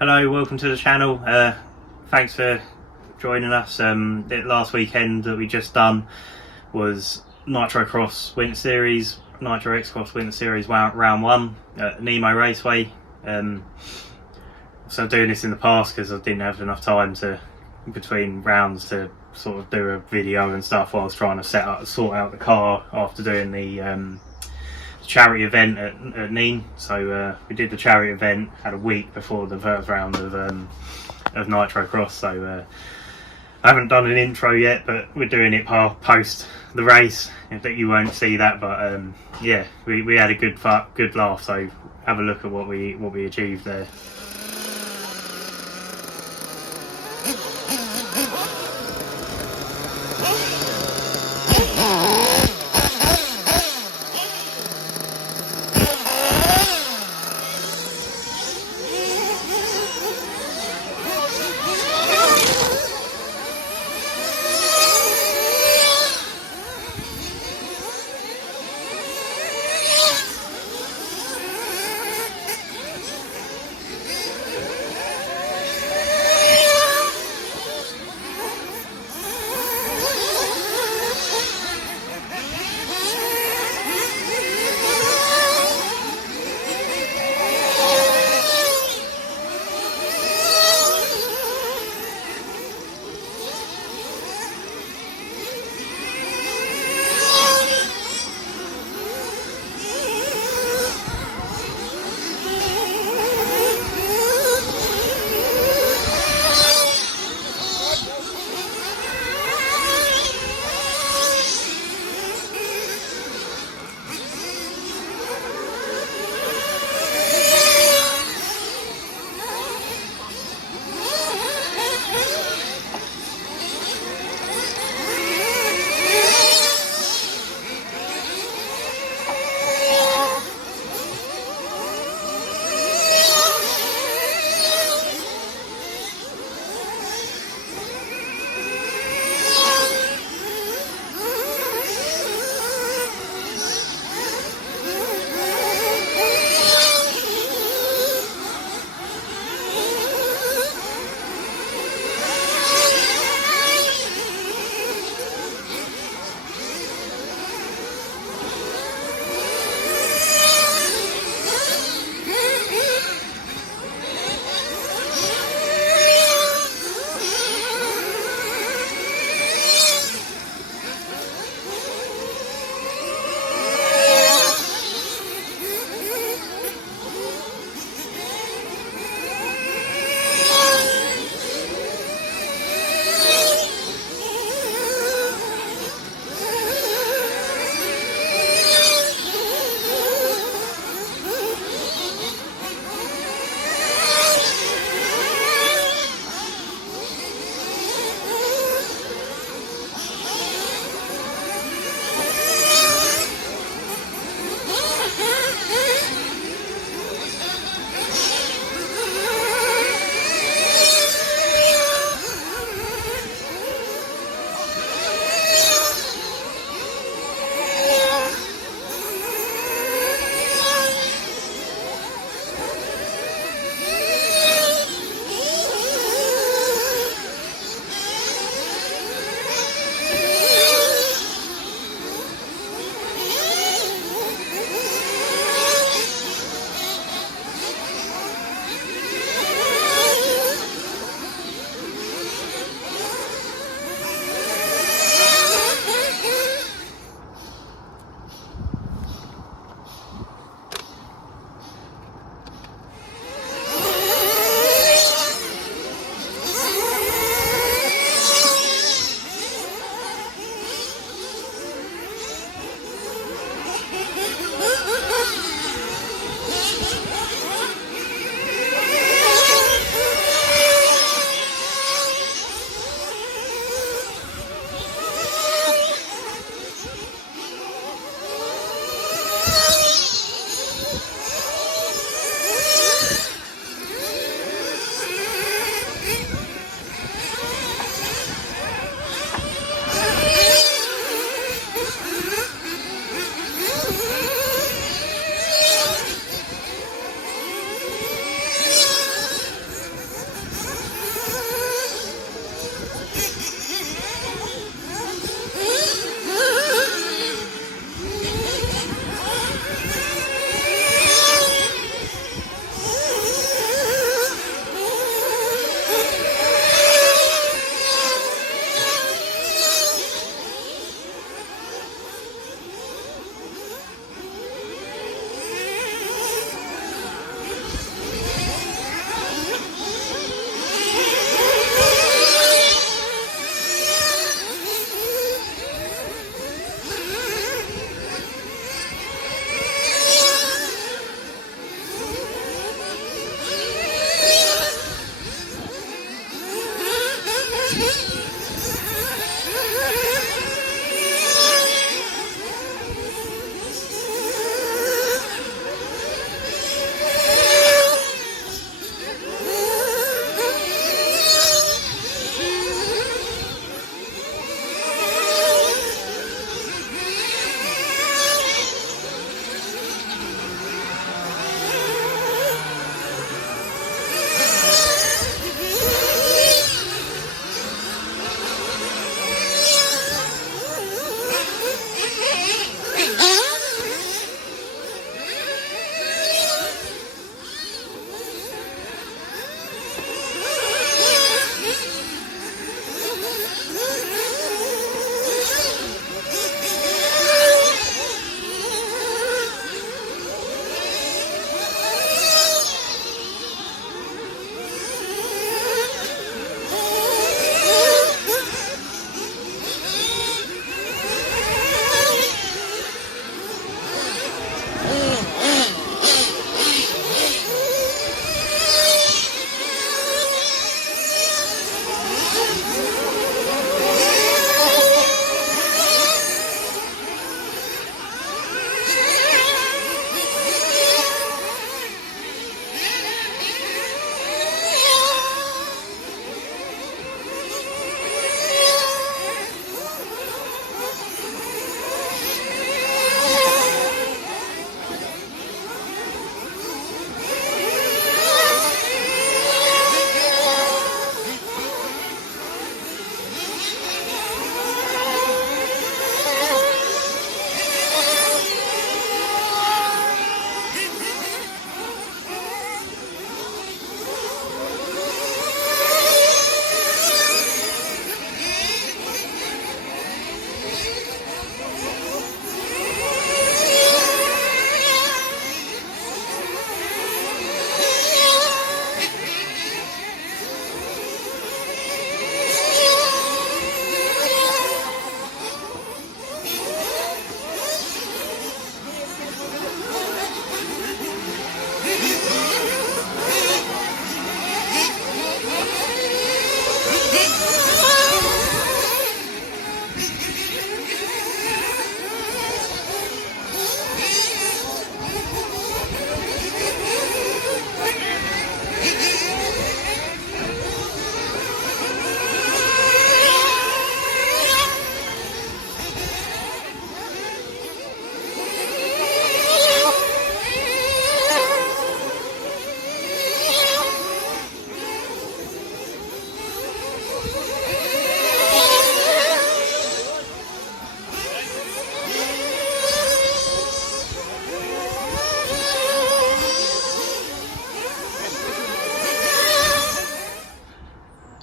Hello, welcome to the channel. Thanks for joining us. The last weekend that we just done was Nitro Cross Winter Series, Nitro X Cross Winter Series round 1 at Nemo Raceway. So I'm doing this in the past because I didn't have enough time between rounds to sort of do a video and stuff while I was trying to sort out the car after doing the charity event at Nîmes. So we did the charity event, had a week before the first round of Nitro Cross. So I haven't done an intro yet, but we're doing it post the race. That you won't see that, but yeah, we had a good laugh. So have a look at what we achieved there.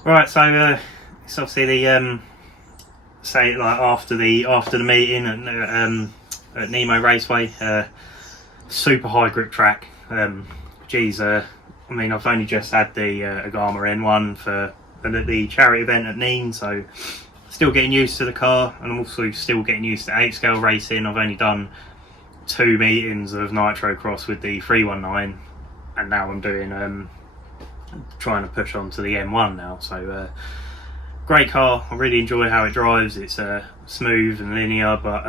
Right, so it's obviously the say like after the meeting at Nemo Raceway, super high grip track. Geez, I mean, I've only just had the Agama N1 for the charity event at Nîmes, so still getting used to the car, and I'm also still getting used to 8-scale racing. I've only done 2 meetings of Nitro Cross with the 319, and now I'm doing trying to push on to the M1 now. So great car. I really enjoy how it drives. It's smooth and linear, but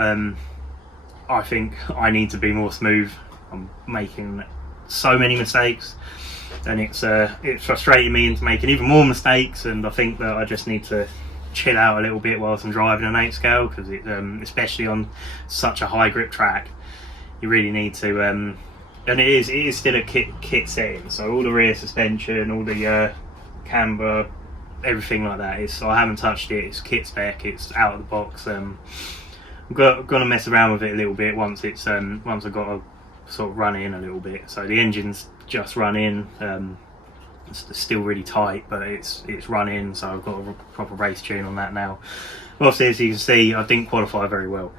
I think I need to be more smooth. I'm making so many mistakes, and it's frustrating me into making even more mistakes, and I think that I just need to chill out a little bit whilst I'm driving an 8-scale, because it especially on such a high grip track, you really need to and it is still a kit setting, so all the rear suspension, all the camber, everything like that is, I haven't touched it. It's kit spec, it's out of the box. I'm gonna mess around with it a little bit once it's once I've got to sort of run in a little bit. So the engine's just run in, it's still really tight, but it's run in, so I've got a proper race tune on that now. Obviously, as you can see, I didn't qualify very well.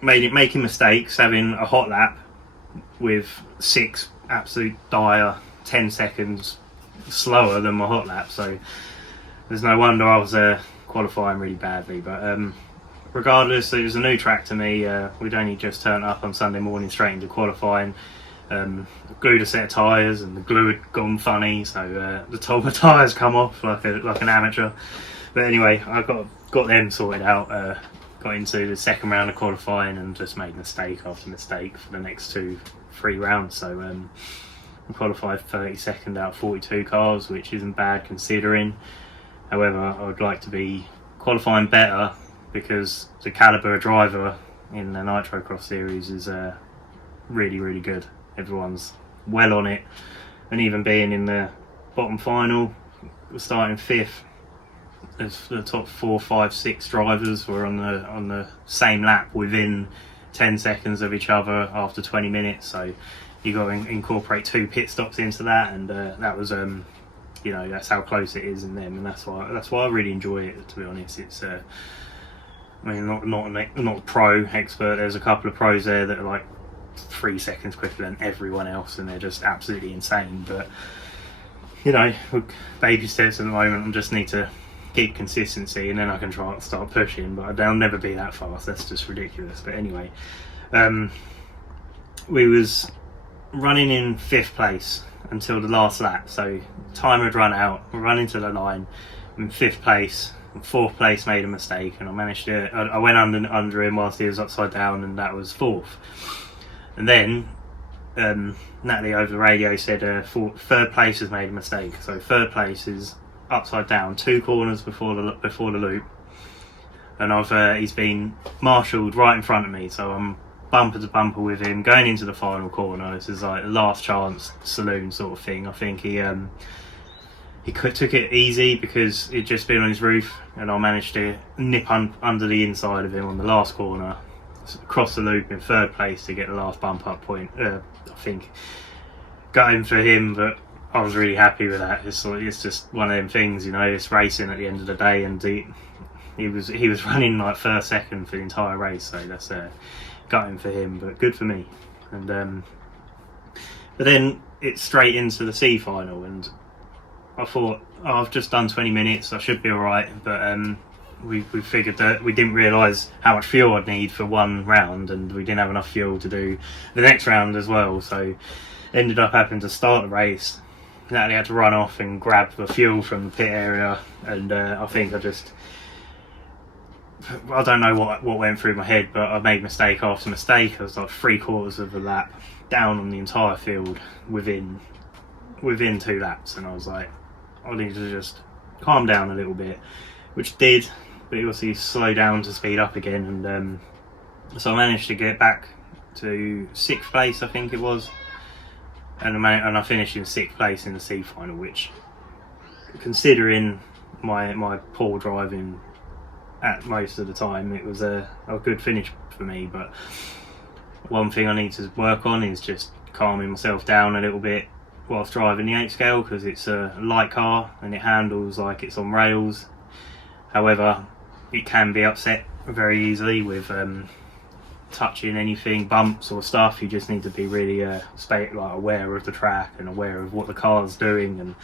Making mistakes, having a hot lap with 6 absolute dire 10 seconds slower than my hot lap, so there's no wonder I was qualifying really badly. But regardless, it was a new track to me. We'd only just turned up on Sunday morning straight into qualifying. Glued a set of tyres, and the glue had gone funny, so the top of the tyres come off like an amateur. But anyway, I got them sorted out. Got into the second round of qualifying and just made mistake after mistake for the next 2-3 rounds. So I qualified 32nd out of 42 cars, which isn't bad considering. However, I would like to be qualifying better, because the calibre of driver in the Nitro Cross series is really, really good. Everyone's well on it, and even being in the bottom final, starting 5th, as the top 4, 5, 6 drivers were on the same lap within 10 seconds of each other after 20 minutes. So you got to incorporate 2 pit stops into that, and that was you know, that's how close it is in them, and that's why I really enjoy it, to be honest. It's I mean, not a pro expert. There's a couple of pros there that are like 3 seconds quicker than everyone else, and they're just absolutely insane. But you know, baby steps at the moment. I just need to keep consistency, and then I can start pushing. But they'll never be that fast. That's just ridiculous. But anyway, we was running in 5th place until the last lap. So time had run out. We're running to the line. I'm in 5th place. 4th place made a mistake, and I managed to. I went under him whilst he was upside down, and that was 4th. And then Natalie over the radio said 3rd place has made a mistake. So 3rd place is upside down, 2 corners before the loop, and he's been marshalled right in front of me. So I'm bumper to bumper with him going into the final corner. This is like a last chance saloon sort of thing. I think he took it easy because he'd just been on his roof, and I managed to nip under the inside of him on the last corner, across the loop in 3rd place to get the last bump up point. I think got him for him, but I was really happy with that. It's just one of them things, you know. It's racing at the end of the day, and he was running like 1st, 2nd for the entire race, so that's got him for him, but good for me. And but then it's straight into the C final, and I thought, oh, I've just done 20 minutes, I should be alright. But we figured that we didn't realise how much fuel I'd need for one round, and we didn't have enough fuel to do the next round as well. So ended up having to start the race. Natalie had to run off and grab the fuel from the pit area, and I think I don't know what went through my head, but I made mistake after mistake. I was like 3/4 of a lap down on the entire field within 2 laps, and I was like, I need to just calm down a little bit, which did, but it also slowed down to speed up again. And so I managed to get back to 6th place, I think it was, and I finished in 6th place in the C final, which, considering my poor driving at most of the time, it was a good finish for me. But one thing I need to work on is just calming myself down a little bit, whilst driving the 8 scale because it's a light car and it handles like it's on rails. However, it can be upset very easily with touching anything, bumps or stuff. You just need to be really aware of the track and aware of what the car's doing, and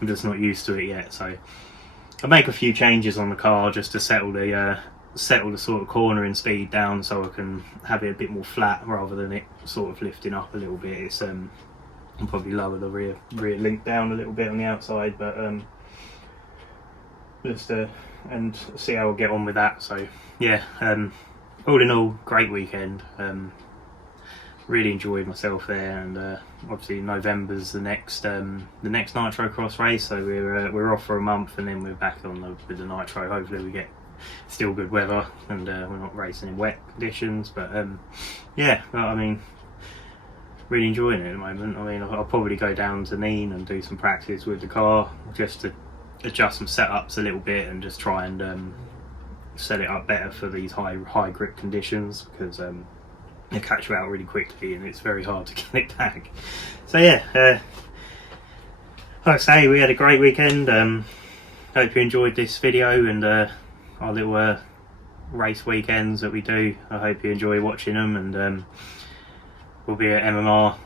I'm just not used to it yet. So I make a few changes on the car just to settle the sort of cornering speed down, so I can have it a bit more flat rather than it sort of lifting up a little bit. It's I'll probably lower the rear link down a little bit on the outside, but just and see how I'll get on with that. So yeah, all in all, great weekend. Really enjoyed myself there, and obviously November's the next Nitro Cross race, so we're off for a month and then we're back on with the Nitro. Hopefully we get still good weather and we're not racing in wet conditions, but yeah, I mean, really enjoying it at the moment. I mean, I'll probably go down to Nîmes and do some practice with the car just to adjust some setups a little bit and just try and set it up better for these high grip conditions, because they catch you out really quickly and it's very hard to get it back. So yeah, like I say, we had a great weekend. Hope you enjoyed this video and our little race weekends that we do. I hope you enjoy watching them, and we'll be at MMR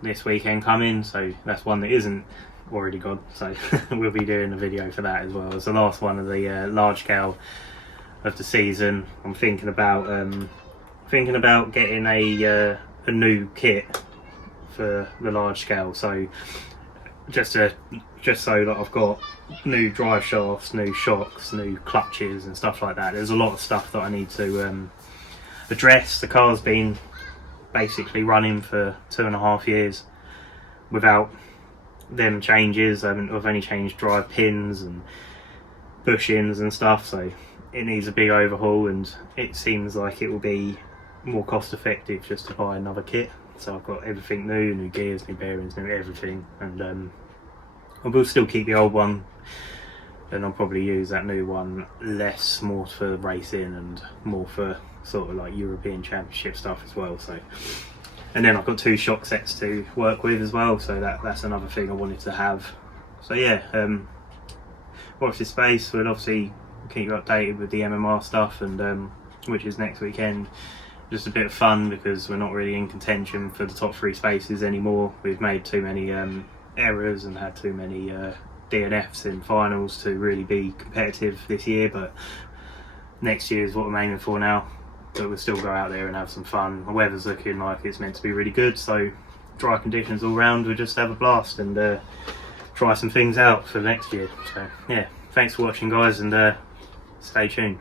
this weekend coming, so that's one that isn't already gone, so we'll be doing a video for that as well. It's the last one of the large scale of the season. I'm thinking about getting a new kit for the large scale, so just so that I've got new drive shafts, new shocks, new clutches and stuff like that. There's a lot of stuff that I need to address. The car's been basically running for 2.5 years without them changes. I've only changed drive pins and bushings and stuff, so it needs a big overhaul, and it seems like it will be more cost effective just to buy another kit. So I've got everything new gears, new bearings, new everything, and I will still keep the old one, and I'll probably use that new one more for racing and more for sort of like European Championship stuff as well. So, and then I've got 2 shock sets to work with as well, so that's another thing I wanted to have. So yeah, watch this space. We'll obviously keep you updated with the MMR stuff, and which is next weekend. Just a bit of fun because we're not really in contention for the top 3 spaces anymore. We've made too many errors and had too many DNFs in finals to really be competitive this year, but next year is what I'm aiming for now. But we'll still go out there and have some fun. The weather's looking like it's meant to be really good, so dry conditions all round, we'll just have a blast and try some things out for next year. So yeah, thanks for watching guys, and stay tuned.